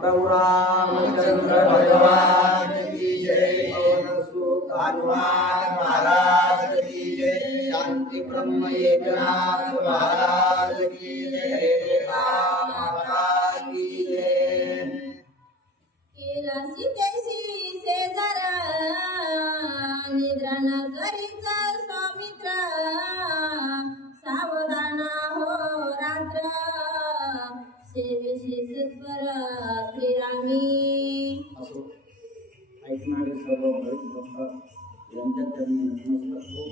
प्रभु रामचंद्र भगवान की जय हनुमान महाराज की जय शांति ब्रह्म एकनाथ महाराज की जय सत्वर श्रीरामी असो. ऐकणारे सर्व भाविक भक्त यांच्या चरणी नतमस्तक हो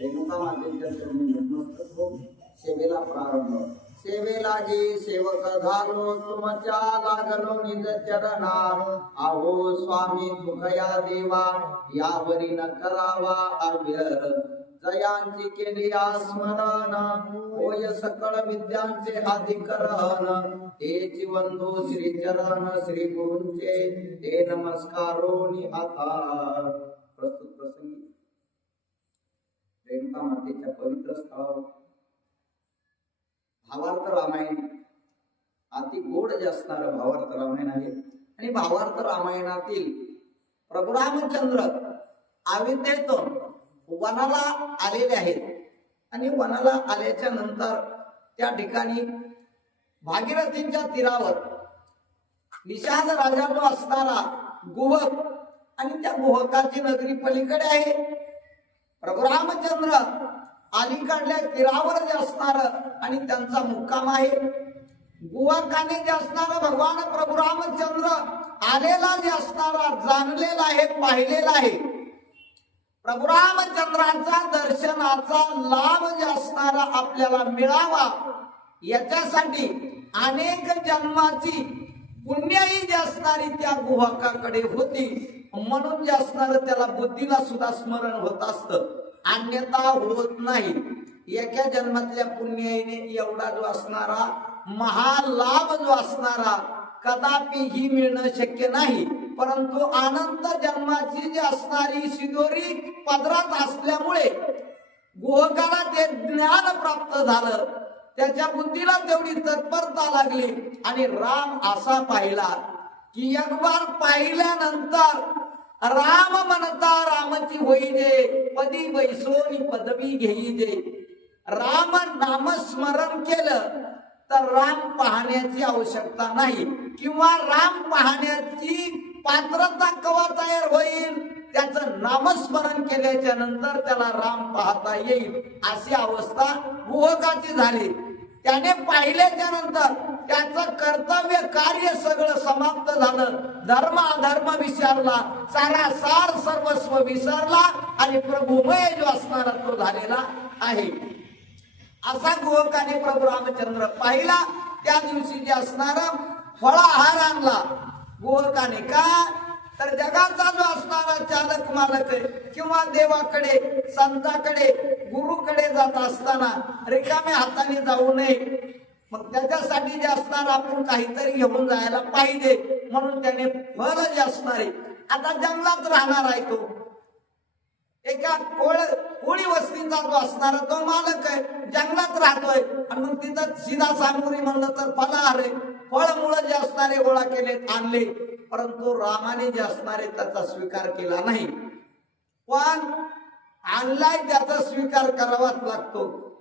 रेणुका मातेच्या चरणी नतमस्तक हो सेवेला प्रारंभ सेवेला जे सेवक झालो तुमच्या लागलो निज चरणार आहो स्वामी दुखया देवा यावरी न करावा अव्यर जयांची केली स्मरण होय सकळ विद्यांचे अधिकरण. हे वंदो श्री चरण श्री गुरूंचे. ते नमस्कारो निहाता प्रस्तुत प्रसंगी. रेणुका मातेच्या पवित्र स्थळावर भावार्थ रामायण. अति गोड जे असणारं भावार्थ रामायण आहे. आणि भावार्थ रामायणातील प्रभू रामचंद्र अविद्येतून वनाला आलेले आहेत. आणि वनाला आल्याच्यानंतर त्या ठिकाणी भागीरथींच्या तीरावर निषाद राजा जो असणारा गुहक आणि त्या गुहकाची नगरी पलीकडे आहे. प्रभू रामचंद्र अलीकडल्या तीरावर जे असणार आणि त्यांचा मुक्काम आहे. गुहकाने जे असणार भगवान प्रभू रामचंद्र आलेला जे असणारा जाणलेला आहे पाहिलेला आहे. प्रभुरामचंद्रांचा दर्शनाचा लाभ जे असणारा आपल्याला मिळावा याच्यासाठी अनेक जन्माची पुण्याही जी असणारी त्या गुहकाकडे होती. म्हणून जे असणार त्याला बुद्धीला सुद्धा स्मरण होत असतं. अन्यथा होत नाही. एका जन्मातल्या पुण्याईने एवढा जो असणारा महालाभ जो असणारा कदापि ही मिळणं शक्य नाही. परंतु अनंत जन्माची जी असणारी शिदोरी पदरात असल्यामुळे गोहकाला ते ज्ञान प्राप्त झालं. त्याच्या बुद्धीला तेवढी तत्परता लागली आणि राम असा पाहिला की एक बार पाहिल्यानंतर राम म्हणता रामची होई दे पदी बैसोनी पदवी घेई दे. राम नामस्मरण केलं तर राम पाहण्याची आवश्यकता नाही. किंवा राम पाहण्याची पात्रता कवा तयार होईल? त्याचं नामस्मरण केल्याच्यानंतर त्याला राम पाहता येईल. अशी अवस्था गुहकाची झाली. त्याने पाहिल्याच्या नंतर त्याचं कर्तव्य कार्य सगळं समाप्त झालं. धर्म अधर्म विचारला. सारा सार सर्वस्व विसरला आणि प्रभुमय जो असणारा तो झालेला आहे. असा गुहकाने प्रभू रामचंद्र पाहिला. त्या दिवशी जे असणारा फळाहार आणला. गोरकाने का तर जगाचा जो असणारा चालक मालक आहे किंवा देवाकडे संताकडे गुरुकडे जात असताना रिकाम्या हाताने जाऊ नये. मग त्याच्यासाठी जे असणार आपण काहीतरी घेऊन जायला पाहिजे म्हणून त्याने फळ जे असणारे आता जंगलात राहणार आहे तो. एका कोळ कोळी वस्तीचा जो असणारा तो मालक आहे जंगलात राहतोय. आणि मग तिथं सीधा सामुरी म्हणलं तर फलाहार आहे. फळमुळं जे असणारे गोळा केले आणले परंतु रामाने जे असणारे त्याचा स्वीकार केला नाही. पण आणलाय त्याचा स्वीकार करावाच लागतो.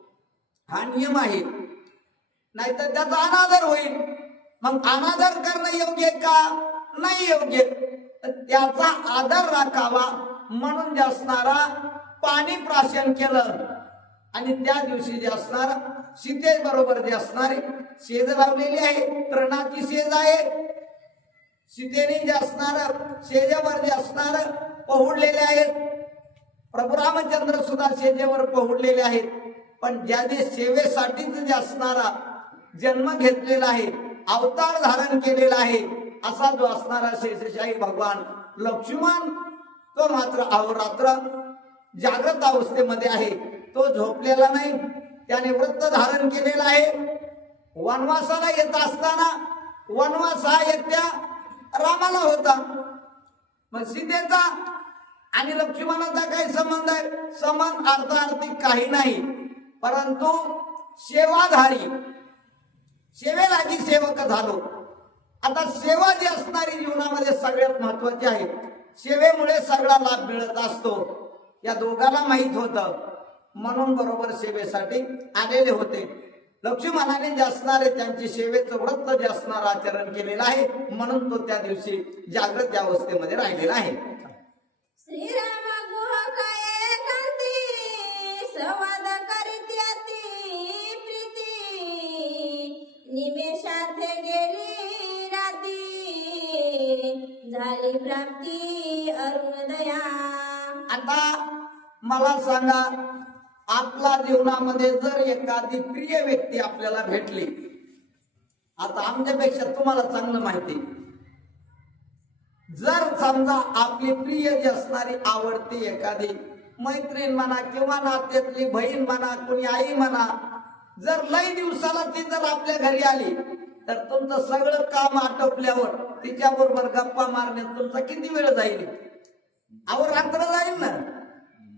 हा नियम आहे. नाहीतर त्याचा अनादर होईल. मग अनादर करणं योग्य का? नाही योग्य. तर त्याचा आदर राखावा म्हणून जे असणारा पाणी प्राशन केलं. आणि त्या दिवशी जे असणार सीते बरोबर जे असणारे शेज लावलेली आहे तृणाची शेज आहे. सीतेने जे असणार शेजावर जे असणार पहुडलेले आहेत. प्रभू रामचंद्र सुद्धा शेजेवर पहुडलेले आहेत. पण ज्याने सेवेसाठीच जे असणारा जन्म घेतलेला आहे अवतार धारण केलेला आहे असा जो असणारा शेषशाही भगवान लक्ष्मण तो मात्र अहोरात्र जागृत अवस्थेमध्ये आहे. तो झोपलेला नाही. त्याने व्रत धारण केलेला आहे. वनवासाला येत असताना वनवास हा एकट्या रामाला होता. मग सीतेचा आणि लक्ष्मणाचा काही संबंध आहे? समान अर्थार्थी काही नाही. परंतु सेवाधारी सेवेलागी सेवक झालो. आता सेवा जी असणारी जीवनामध्ये सगळ्यात महत्वाची आहे. सेवेमुळे सगळा लाभ मिळत असतो. या दोघांना माहीत होतं. म्हणून बरोबर सेवेसाठी आलेले होते. लक्ष्मणाने जे असणारे त्यांची सेवेचं व्रत जे असणार आचरण केलेलं आहे म्हणून तो त्या दिवशी जागृत अवस्थेमध्ये राहिलेला आहे. झाली प्राप्ती अरुणदया आता मला सांगा आपल्या जीवनामध्ये जर एखादी प्रिय व्यक्ती आपल्याला भेटली आता आमच्यापेक्षा तुम्हाला चांगलं माहिती जर समजा आपली प्रिय जी असणारी आवडती एखादी मैत्रीण म्हणा किंवा नात्यातली बहीण म्हणा कोणी आई म्हणा जर लई दिवसाला ती जर आपल्या घरी आली तर तुमचं सगळं काम आटोपल्यावर तिच्याबरोबर गप्पा मारण्यात तुमचा किती वेळ जाईल? अहो रात्र जाईल ना.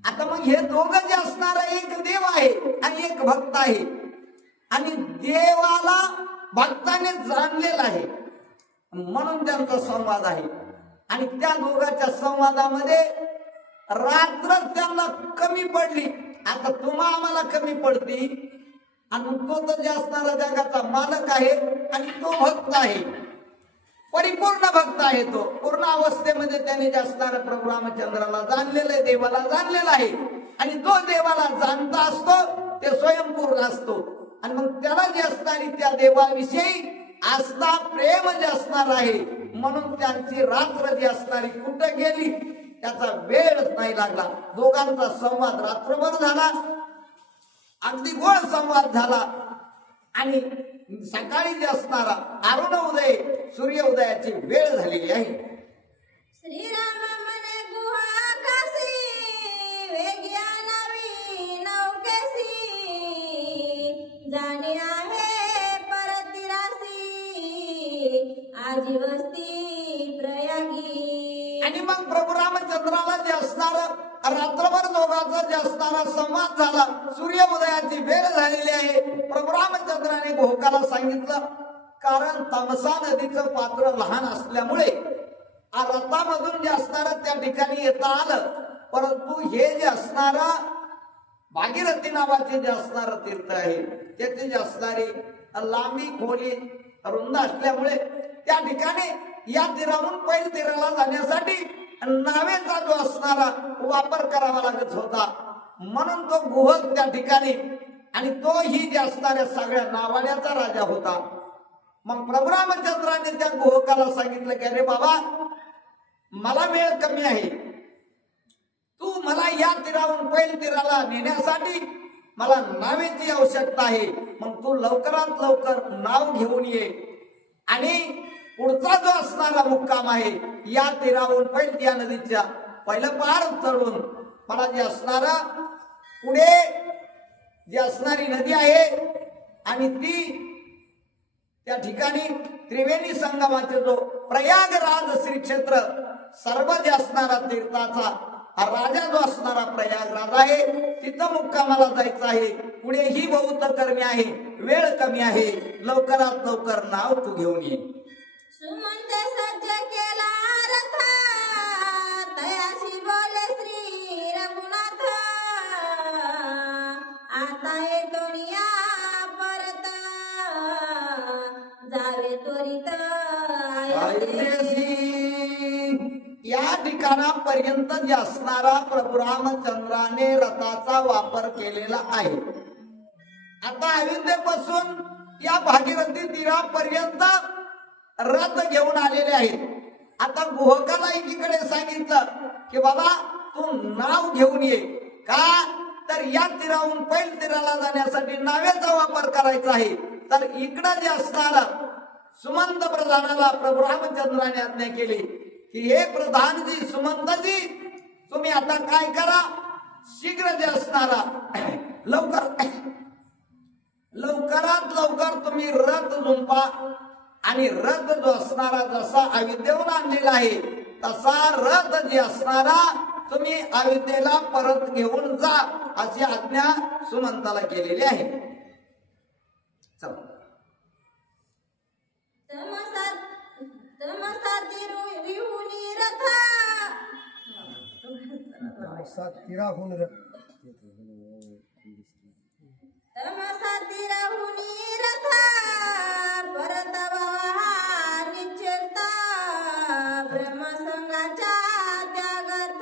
आता मग हे दोघं जे असणार एक देव आहे आणि एक भक्त आहे. आणि देवाला भक्ताने जाणलेला आहे. म्हणून त्यांचा संवाद आहे. आणि त्या दोघांच्या संवादामध्ये रात्र त्यांना कमी पडली. आता तुम्हा आम्हाला कमी पडती. आणि तो तर जे असणारा जगाचा मालक आहे आणि तो भक्त आहे. परिपूर्ण भक्त आहे तो. पूर्ण अवस्थेमध्ये त्याने जे असणाऱ्या प्रभू रामचंद्राला जाणलेलं आहे देवाला जाणलेला आहे. आणि तो देवाला जाणता असतो ते स्वयंपूर्ण असतो. आणि मग त्याला जे असणारी त्या देवाविषयी आस्था प्रेम जे असणार आहे म्हणून त्यांची रात्र जी असणारी कुठं गेली त्याचा वेळच नाही लागला. दोघांचा संवाद रात्रभर झाला. अगदी गोड संवाद झाला. आणि सकाळी जे असणारा अरुण उदय सूर्य उदयाची वेळ झालेली आहे. श्रीराम मने गुहा कासी वेग्या नवी नौकेसी जाणे आहे परतिरासी आजी वस्ती प्रयागी. आणि मग प्रभू रामचंद्राला जे असणार रात्रभर दोघांचा जे असणारा संवाद झाला सूर्य उदयाची वेळ झालेली आहे. प्रभू रामचंद्राने घोकाला सांगितलं कारण तमसा नदीचं पात्र लहान असल्यामुळे रथामधून जे असणारं त्या ठिकाणी येता आलं. परंतु हे जे असणार भागीरथी नावाचे जे असणारं तीर्थ आहे त्याची जी असणारी लांबी खोली रुंद असल्यामुळे त्या ठिकाणी या तीरावरून पैल तीराला जाण्यासाठी नावेचा जो असणारा वापर करावा लागत होता. म्हणून तो गुहक त्या ठिकाणी आणि तो ही जे असणाऱ्या सगळ्या नावाड्याचा राजा होता. मग प्रभू रामचंद्राने त्या गुहकाला सांगितलं की अरे बाबा मला वेळ कमी आहे. तू मला या तीरावरून पैल तीराला नेण्यासाठी मला नावेची आवश्यकता आहे. मग तू लवकरात लवकर नाव घेऊन ये. आणि पुढचा जो असणारा मुक्काम आहे या तीरावरून पैल या नदीच्या पहिलं पार चढून मला जे असणारा पुढे जी असणारी नदी आहे आणि ती त्या ठिकाणी त्रिवेणी संगमाचे जो प्रयागराज श्री क्षेत्र सर्व जे असणारा तीर्थाचा हा राजा जो असणारा प्रयागराज आहे तिथं मुक्कामाला जायचं आहे. पुढे ही बहुत कर्मी आहे वेळ कमी आहे. लवकरात लवकर नाव तू घेऊन ये. केला श्री रघुनाथ. आता जावे त्वरित. या ठिकाणापर्यंत जे असणारा प्रभू रामचंद्राने रथाचा वापर केलेला आहे. आता अयोध्येपासून या भागीरथी तीरापर्यंत रथ घेऊन आलेले आहेत. आता गुहकाला एकीकडे सांगितलं की बाबा तू नाव घेऊन ये. का? तर या तीराहून पैल तीराला जाण्यासाठी नावेचा वापर करायचा आहे. तर इकडं जे असणार सुमंत प्रधानाला प्रभू रामचंद्राने आज्ञा केली की हे प्रधानजी सुमंतजी तुम्ही आता काय करा? शीघ्र जे असणारा लवकर लवकरात लवकर तुम्ही रथ झुंपा. आणि रथ जो असणारा जसा अविद्येवर आणलेला आहे तसा रथ जे असणारा तुम्ही अविद्येला परत घेऊन जा अशी आज्ञा सुमंताला केलेली आहे. तिराहून तमसाती राहुनी रथ परतवा निश्चिता ब्रह्मसंगाच्या त्यागथ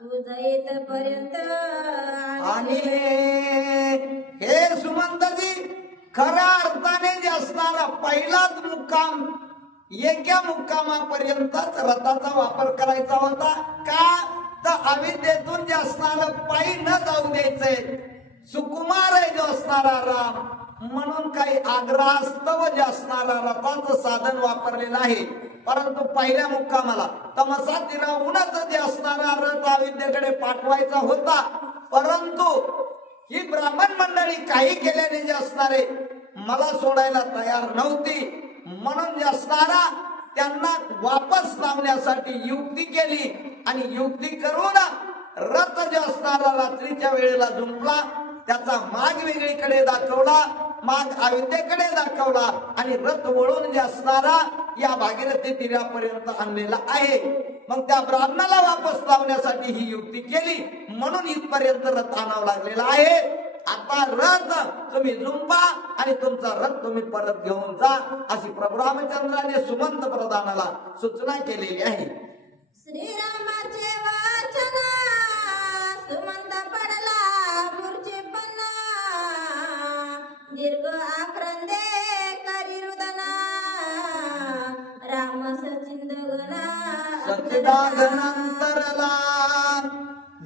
तुझ येतपर्यंत आणि हे सुमंतजी खऱ्या अर्थाने जे असणारा पहिलाच मुक्काम एका मुक्कामापर्यंतच रथाचा वापर करायचा होता. का? तर अविद्येतून जे असणार पायी न जाऊ द्यायचंय. सुकुमार आहे जो असणारा राम म्हणून काही आग्रहास्तव जे असणारा रथाचं साधन वापरलेलं आहे. परंतु पहिल्या मुक्कामाला तमसा तिराहूनच जे असणारा रथ अविद्येकडे पाठवायचा होता. परंतु ही ब्राह्मण मंडळी काही केल्याने जे असणारे मला सोडायला तयार नव्हती. म्हणून जे असणारा त्यांना वापस लावण्यासाठी युक्ती केली. आणि युक्ती करून रथ जे असणारा रात्रीच्या वेळेला जुंपला त्याचा माग वेगळीकडे दाखवला माग अविद्येकडे दाखवला आणि रथ वळून जे असणारा या भागीरथी तीरापर्यंत आणलेला आहे. मग त्या ब्राह्मणाला वापस लावण्यासाठी ही युक्ती केली. म्हणून इथपर्यंत रथ आणावं लागलेला आहे. आता रथ तुम्ही झुंपा आणि तुमचा रथ तुम्ही परत घेऊन जा अशी प्रभू रामचंद्राने सुमंत प्रधानाला सूचना केलेली आहे. श्रीरामाचे वाचन सुमंत पडला मूर्छेपणा दीर्घ आक्रंदे करी रुदना. राम सचिंद सच्चिदानंतरला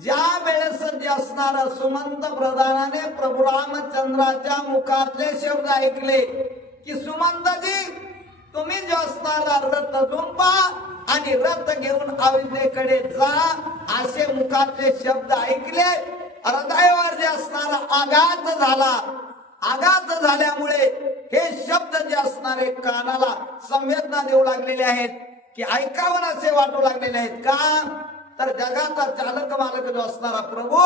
ज्या वेळेस जे असणार सुमंत प्रधानाने प्रभू रामचंद्राच्या मुखातले शब्द ऐकले की सुमंतजी तुम्ही जो असणारा रथ जुंपा आणि रथ घेऊन अविद्येकडे जा असे मुखातले शब्द ऐकले हृदयावर जे असणारा आघात झाला. आघात झाल्यामुळे हे शब्द जे असणारे कानाला संवेदना देऊ लागलेले आहेत की ऐकावं असे वाटू लागलेले आहेत का? तर जगाचा चालक मालक जो असणारा प्रभू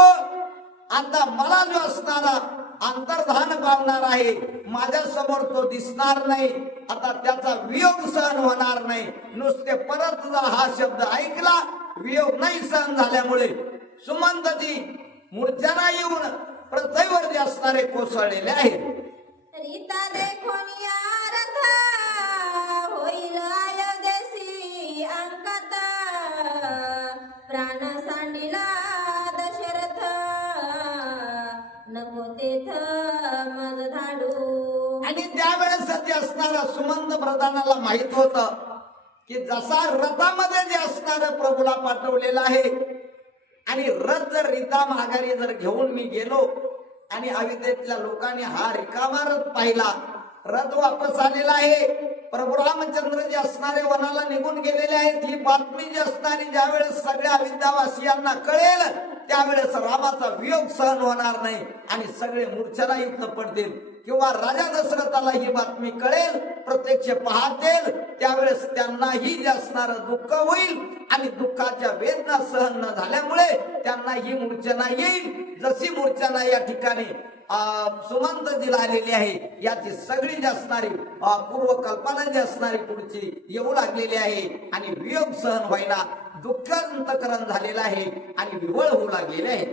आता मला जो असणारा अंतर्धान पावणार आहे माझ्यासमोर तो दिसणार नाही. आता त्याचा वियोग सहन होणार नाही. नुसते परत जर हा शब्द ऐकला वियोग नाही सहन झाल्यामुळे सुमंतजी मूर्छाना येऊन पृथ्वीवर जे असणारे कोसळलेले आहेत. रीता देखोन या रथ होईल अयोध्येसी अंकत. प्राण सांडिला दशरथ. नको तेथ मज धाडू. आणि त्यावेळेस रथामध्ये असणारा सुमंत प्रधानाला माहीत होत की जसा रथामध्ये जे असणार प्रभूला पाठवलेलं आहे आणि रथ जर रिता माघारी जर घेऊन मी गेलो आणि अविद्येतल्या लोकांनी हा रिकामा रथ पाहिला रथ वापस आलेला आहे प्रभू रामचंद्र जे असणारे वनाला निघून गेलेले आहेत ही बातमी जी असणारी ज्यावेळेस सगळ्या अविद्यावासियांना कळेल त्यावेळेस रामाचा वियोग सहन होणार नाही आणि सगळे मूर्छनायुक्त पडतील. किंवा राजा दशरथाला ही बातमी कळेल प्रत्यक्ष पाहतील त्यावेळेस त्यांनाही असणार दुःख होईल आणि दुःखाच्या वेदना सहन न झाल्यामुळे त्यांना ही मूर्छना येईल. जशी मूर्छना या ठिकाणी अं, सुमंतजीला आलेली आहे याची सगळी जी असणारी पूर्व कल्पना जी असणारी पुढची येऊ लागलेली आहे आणि वियोग सहन व्हायला दुःख अंतकरण झालेलं आहे आणि विवळ होऊ लागलेले आहे.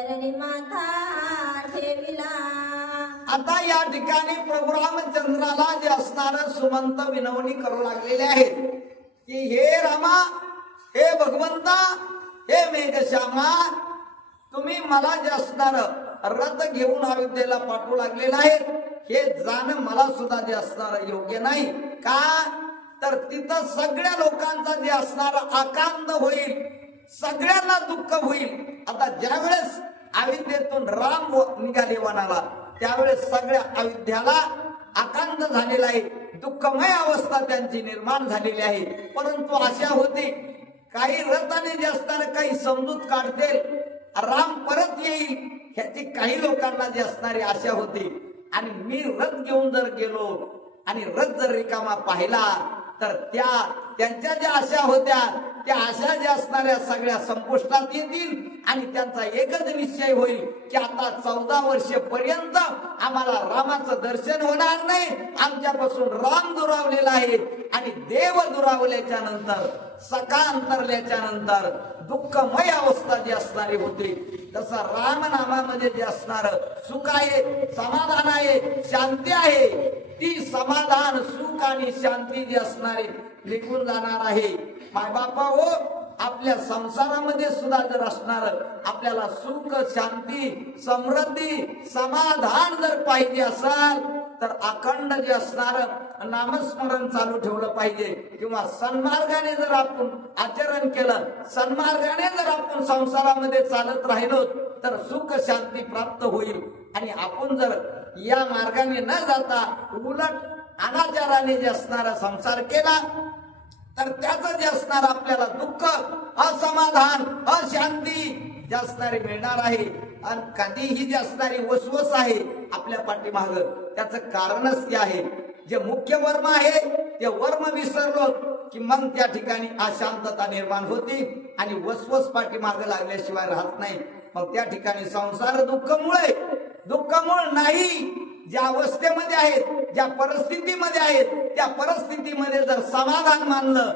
चरणी माथा ठेविला. आता या ठिकाणी प्रभू रामचंद्राला जे असणार सुमंत विनवणी करू लागलेले आहेत की हे रामा हे भगवंता हे मेघश्यामा तुम्ही मला जे असणार रथ घेऊन अयोध्येला पाठवू लागलेलं आहे हे जाणं मला सुद्धा जे असणार योग्य नाही. का? तर तिथं सगळ्या लोकांचा जे असणार आकांत होईल सगळ्यांना दुःख होईल. आता ज्यावेळेस अविद्येतून राम व- निघाले वनाला त्यावेळेस सगळ्या अविद्याला आकांत झालेला आहे. दुःखमय अवस्था त्यांची निर्माण झालेली आहे. परंतु आशा होती काही रथाने जे असताना काही समजूत काढतील राम परत येईल ह्याची काही लोकांना जी असणारी आशा होती. आणि मी रथ घेऊन जर गेलो आणि रथ जर रिकामा पाहिला तर त्या त्यांच्या ज्या आशा होत्या त्या आशा ज्या असणाऱ्या सगळ्या संपुष्टात येतील आणि त्यांचा एकच निश्चय होईल की आता चौदा वर्षेपर्यंत आम्हाला रामाचं दर्शन होणार नाही. आमच्यापासून राम दुरावलेला आहे आणि देव दुरावल्याच्या नंतर सका अंतरल्याच्या नंतर दुःखमय अवस्था जी असणारी होती तसं रामनामामध्ये जे असणार सुख आहे समाधान आहे शांती आहे ती समाधान सुख आणि शांती जी असणारी निघून जाणार आहे. मायबापा हो आपल्या संसारामध्ये सुद्धा जर असणार. आपल्याला सुख शांती समृद्धी समाधान जर पाहिजे असाल तर अखंड जे असणार नामस्मरण चालू ठेवलं पाहिजे. किंवा सन्मार्गाने जर आपण आचरण केलं सन्मार्गाने जर आपण संसारामध्ये चालत राहिलो तर सुख शांती प्राप्त होईल. आणि आपण जर या मार्गाने न जाता उलट अनाचाराने जे असणारा संसार केला तर त्याचं जे असणार आपल्याला दुःख असमाधान अशांती जे असणारी मिळणार आहे. आणि कधीही जी असणारी वसवस आहे आपल्या पाठीमाग त्याचं कारणच ते आहे. जे मुख्य वर्म आहे ते वर्म विसरलो की मग त्या ठिकाणी अशांतता निर्माण होती आणि वसवस पाठीमाग लागल्याशिवाय राहत नाही. मग त्या ठिकाणी संसार दुःखमुळे दुःखमुळे नाही ज्या अवस्थेमध्ये आहेत ज्या परिस्थितीमध्ये आहेत त्या परिस्थितीमध्ये जर समाधान मानलं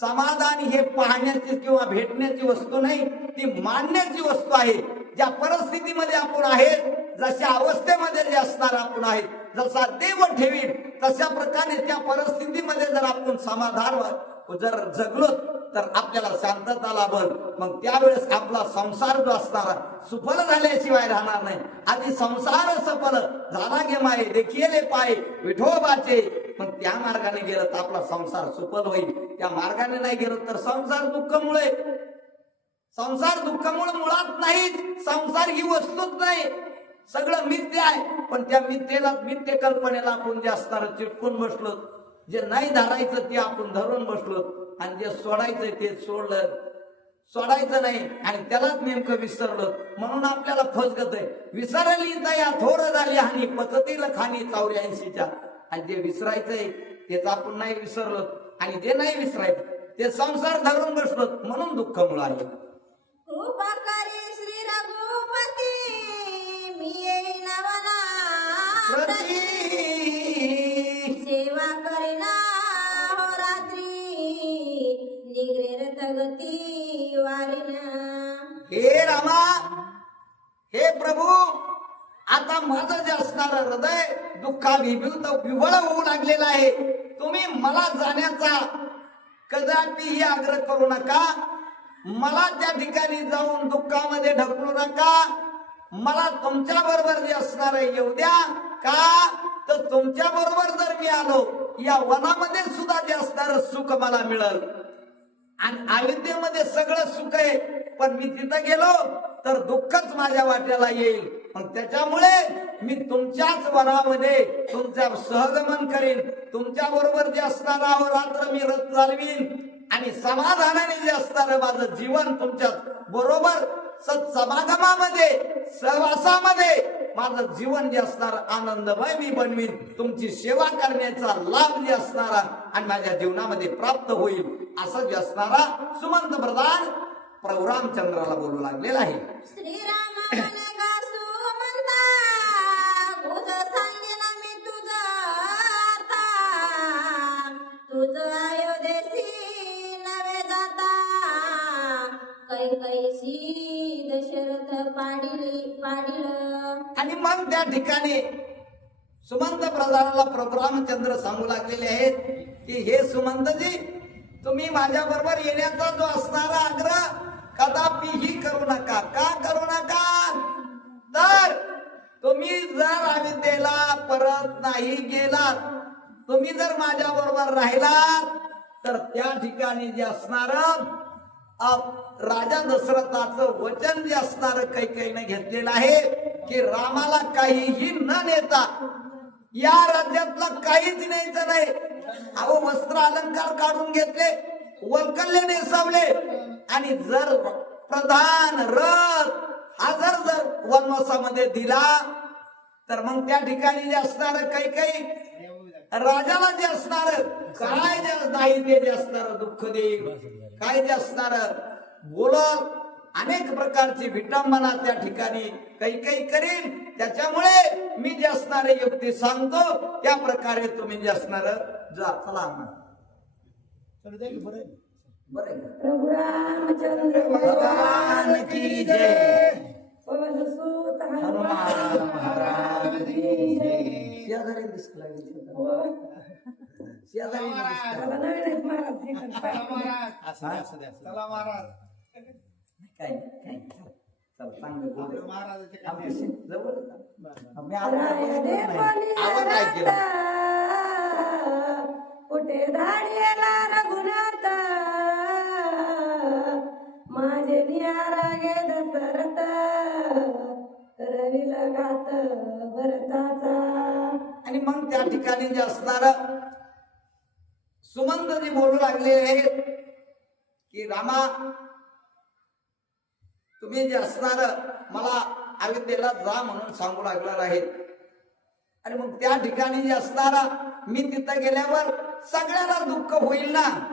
समाधान हे पाहण्याची किंवा भेटण्याची वस्तू नाही ती मानण्याची वस्तू आहे. ज्या परिस्थितीमध्ये आपण आहेत जशा अवस्थेमध्ये जे असणार आपण आहेत जसा देव ठेवीन तशा प्रकारे त्या परिस्थितीमध्ये जर आपण समाधान जर जगलो तर आपल्याला शांतता लाभल. मग त्यावेळेस आपला संसार जो असणारा सुफल झाल्याशिवाय राहणार नाही. आधी संसार सफल झाला घे माये देखिले पाय विठोबाचे पण त्या मार्गाने गेलं तर आपला संसार सुफल होईल. त्या मार्गाने नाही गेलं तर संसार दुःखमुळे. संसार दुःखामुळे मुळात नाही संसार ही वस्तूच नाही. सगळं मिथ्य आहे. पण त्या मिथ्येला मिथ्य कल्पनेला आपण जे असणार चिटकून बसलो जे नाही धरायचं ते आपण धरून बसलो आणि जे सोडायचं ते सोडलं. सोडायचं नाही आणि त्यालाच नेमकं विसरलं. म्हणून आपल्याला फसगत आहे विसरली या थोर झाली हानी पचतील खाणी चौऱ्याऐंशीच्या. आणि जे विसरायचंय तेच आपण नाही विसरलो. आणि जे नाही विसरायचं ते संसार धरून बसलो म्हणून दुःख करी श्री रघुपती मी करीना हो रात्री. निगरे रथगती वारीन. हे रामा हे प्रभू आता माझं जे असणार हृदय दुःखा विभूत विवळ होऊ लागलेलं आहे. तुम्ही मला जाण्याचा कदापिही आग्रह करू नका. मला त्या ठिकाणी जाऊन दुःखामध्ये ढकलू नका. मला तुमच्या बरोबर जे असणार आहे. येऊ द्या. का? तर तुमच्या बरोबर जर मी आलो या वनामध्ये सुद्धा जे असणार सुख मला मिळल. आणि अयोध्येमध्ये सगळं सुख आहे. पण मी तिथं गेलो तर दुःखच माझ्या वाट्याला येईल. पण त्याच्यामुळे मी तुमच्याच वनामध्ये तुमच्या सहगमन करीन. तुमच्या बरोबर जे असणार रात्र मी रथ चालवीन आणि समाधानाने जे असणार माझं जीवन तुमच्या बरोबर? समागमामध्ये सहवासामध्ये माझं जीवन जे असणार आनंदमय मी बनवीन तुमची सेवा करण्याचा लाभ जे असणारा आणि माझ्या जीवनामध्ये प्राप्त होईल असं जे असणारा सुमंत प्रधान प्रभू रामचंद्राला बोलू लागलेला आहे. श्रीरामाने आणि मग त्या ठिकाणी सुमंत प्रधानाला प्रभू रामचंद्र सांगू लागलेले आहेत की हे सुमंतजी तुम्ही माझ्या बरोबर येण्याचा जो असणारा आग्रह कदापिही करू नका. का करू नका? तर तुम्ही जर अविद्येला परत नाही गेलात तुम्ही जर माझ्या बरोबर राहिलात तर त्या ठिकाणी जे असणार राजा दशरथाचं वचन जे असणार काही काहीने घेतलेलं आहे की रामाला काहीही न नेता या राज्यातलं काहीच न्यायचं नाही. अहो वस्त्र अलंकार काढून घेतले वलकल्ले नेसावले आणि जर प्रधान रथ हा जर जर वनवासामध्ये दिला तर मग त्या ठिकाणी जे असणार काही काही राजाला जे असणार काय जे नाही ते जे असणार दुःख देईल काय जे असणार बोलल अनेक प्रकारची विटंबना त्या ठिकाणी काही काही करील त्याच्यामुळे मी जे असणारे युक्ती सांगतो त्या प्रकारे तुम्ही जे असणार जा चला. बरं भगवान की जय. हनुमान महाराज की जय. शेजारी दिसला शेजारी. दिसला चला महाराज. काय काय चल चांगलं बोल जवळच आहे. बोलत नाही. आवाज कुठे धाडीला रघुनाथ. माझे नियारा गे दशरथ रवी लगात भरताचा. आणि मग त्या ठिकाणी जे असणार सुमंतजी बोलू लागले आहेत की रामा तुम्ही जे असणार मला अयोध्येला जा म्हणून सांगू लागणार आहे. आणि मग त्या ठिकाणी जे असणारा मी तिथं गेल्यावर सगळ्याला दुःख होईल ना?